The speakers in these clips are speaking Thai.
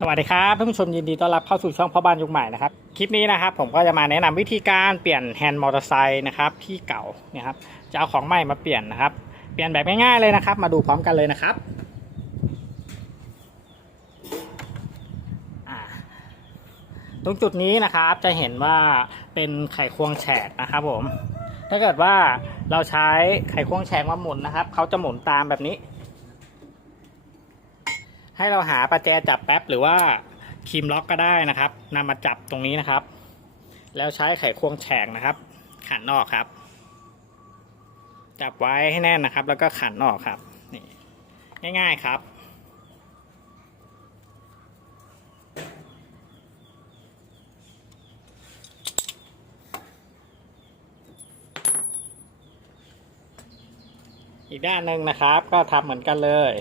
สวัสดีครับท่านผู้ชมยินดีต้อนรับเข้าสู่ช่องพ่อบ้านยุคใหม่นะครับคลิปนี้นะครับผมก็จะมาแนะนำวิธีการเปลี่ยนแฮนด์มอเตอร์ไซค์นะครับที่เก่าเนี่ยครับจะเอาของใหม่มาเปลี่ยนนะครับ เปลี่ยนแบบง่ายๆเลยนะครับ มาดูพร้อมกันเลยนะครับตรงจุดนี้นะครับจะเห็นว่าเป็นไขควงแฉกนะครับผมถ้าเกิดว่าเราใช้ไขควงแฉกมาหมุนนะครับเขาจะหมุนตามแบบนี้ ให้เราหาประแจจับแป๊บหรือว่าครีมล็อกก็ได้นะครับนำมาจับตรงนี้นะครับ แล้วใช้ไขควงแฉกนะครับ ขันออกครับ จับไว้ให้แน่นนะครับ แล้วก็ขันออกครับนี่ง่าย ๆครับอีกด้านหนึ่งนะครับ ก็ทำเหมือนกันเลย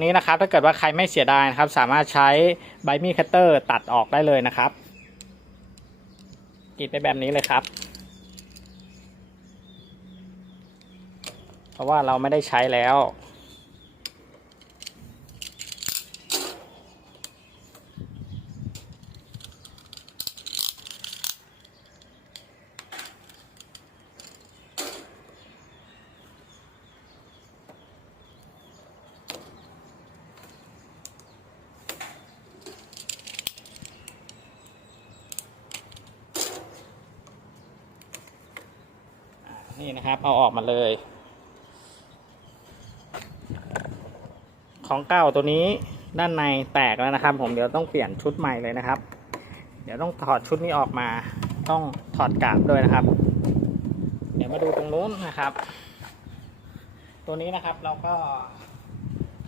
รงนี้นะครับ ถ้าเกิดว่าใครไม่เสียดายนะครับ สามารถใช้ใบมีดคัตเตอร์ตัดออกได้เลยนะครับกรีดไปแบบนี้เลยครับ เพราะว่าเราไม่ได้ใช้แล้ว นี่นะครับ เอาออกมาเลย ของเก่าตัวนี้ด้านในแตกแล้วนะครับ ผมเดี๋ยวต้องเปลี่ยนชุดใหม่เลยนะครับ เดี๋ยวต้องถอดชุดนี้ออกมา ต้องถอดกาบด้วยนะครับ เดี๋ยวมาดูตรงนู้นนะครับ ตัวนี้นะครับเราก็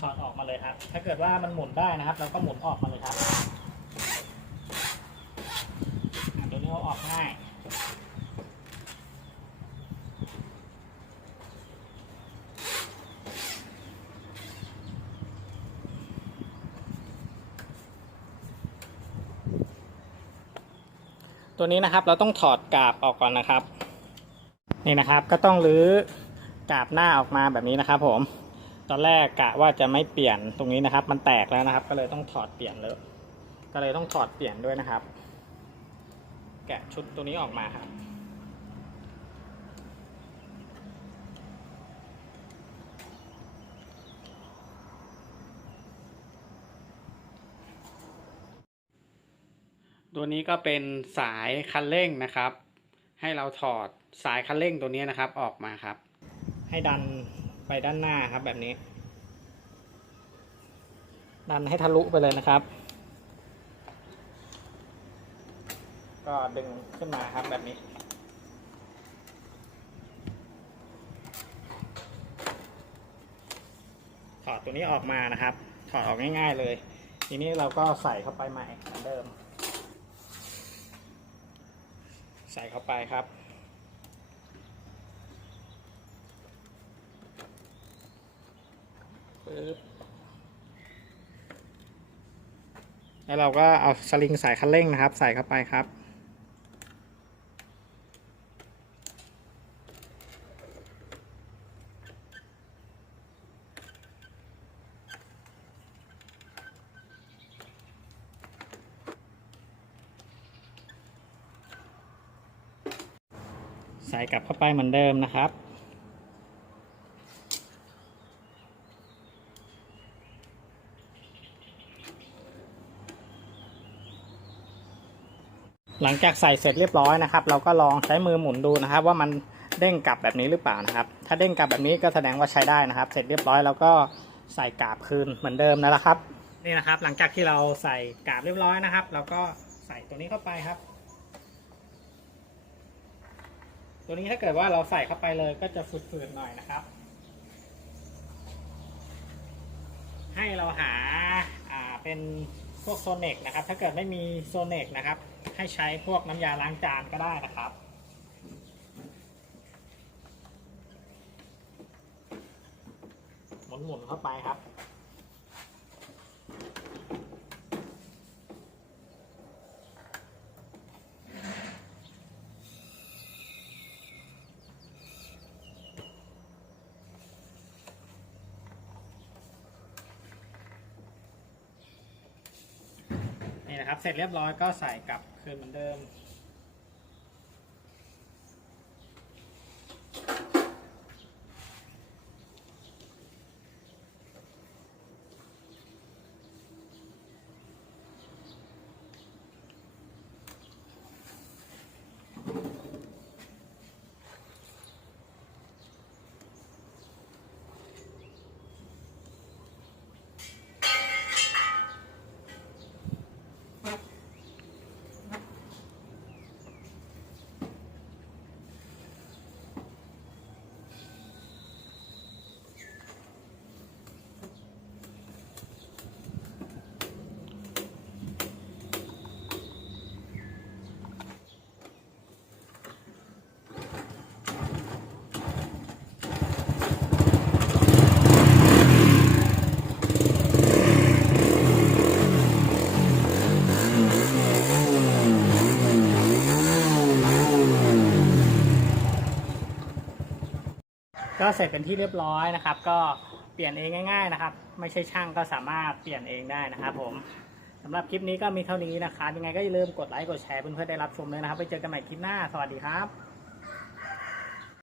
ถอดออกมาเลยครับ ถ้าเกิดว่ามันหมุนได้นะครับ เราก็หมุนออกมาเลยครับตัวนี้เอาออกง่าย ตัวนี้นะครับเราต้องถอดกาบออกก่อนนะครับ นี่นะครับก็ต้องรื้อกาบหน้าออกมาแบบนี้นะครับ ผม ตอนแรกกะว่าจะไม่เปลี่ยนตรงนี้นะครับ มันแตกแล้วนะครับ ก็เลยต้องถอดเปลี่ยนเลยก็เลยต้องถอดเปลี่ยนด้วยนะครับ แกะชุดตัวนี้ออกมาครับ ตัวนี้ก็เป็นสายคันเร่งนะครับ ให้เราถอดสายคันเร่งตัวนี้นะครับออกมาครับ ให้ดันไปด้านหน้าครับแบบนี้ ดันให้ทะลุไปเลยนะครับ ก็ดึงขึ้นมาครับแบบนี้ถอดตัวนี้ออกมานะครับ ถอดออกง่าย ๆ เลย ทีนี้เราก็ใส่เข้าไปใหม่เหมือนเดิม ใส่เข้าไปครับปึ๊บแล้วเราก็เอาสลิงสายคันเร่งนะครับ ใส่เข้าไปครับ ใส่กลับเข้าไปเหมือนเดิมนะครับ หลังจากใส่เสร็จเรียบร้อยนะครับ เราก็ลองใช้มือหมุนดูนะครับ ว่ามันเด้งกลับแบบนี้หรือเปล่านะครับ ถ้าเด้งกลับแบบนี้ก็แสดงว่าใช้ได้นะครับ เสร็จเรียบร้อยแล้วก็ใส่กาบคืนเหมือนเดิมนั่นแหละครับนี่นะครับ หลังจากที่เราใส่กาบเรียบร้อยนะครับ เราก็ใส่ตัวนี้เข้าไปครับ ตัวนี้ถ้าเกิดว่าเราใส่เข้าไปเลยก็จะฝืดๆหน่อยนะครับ ให้เราหาอ่าเป็นพวกโซเนกนะครับ ถ้าเกิดไม่มีโซเนกนะครับ ให้ใช้พวกน้ำยาล้างจานก็ได้นะครับหมุนๆเข้าไปครับ นี่นะครับ เสร็จเรียบร้อยก็ใส่กลับคืนเหมือนเดิม เสร็จเป็นที่เรียบร้อยนะครับ ก็เปลี่ยนเองง่าย ๆนะครับ ไม่ใช่ช่างก็สามารถเปลี่ยนเองได้นะครับผมสำหรับคลิปนี้ก็มีเท่านี้นะครับยังไงก็อย่าลืมกดไลค์กดแชร์เพื่อนๆได้รับชมเลยนะครับ ไปเจอกันใหม่คลิปหน้า สวัสดีครับ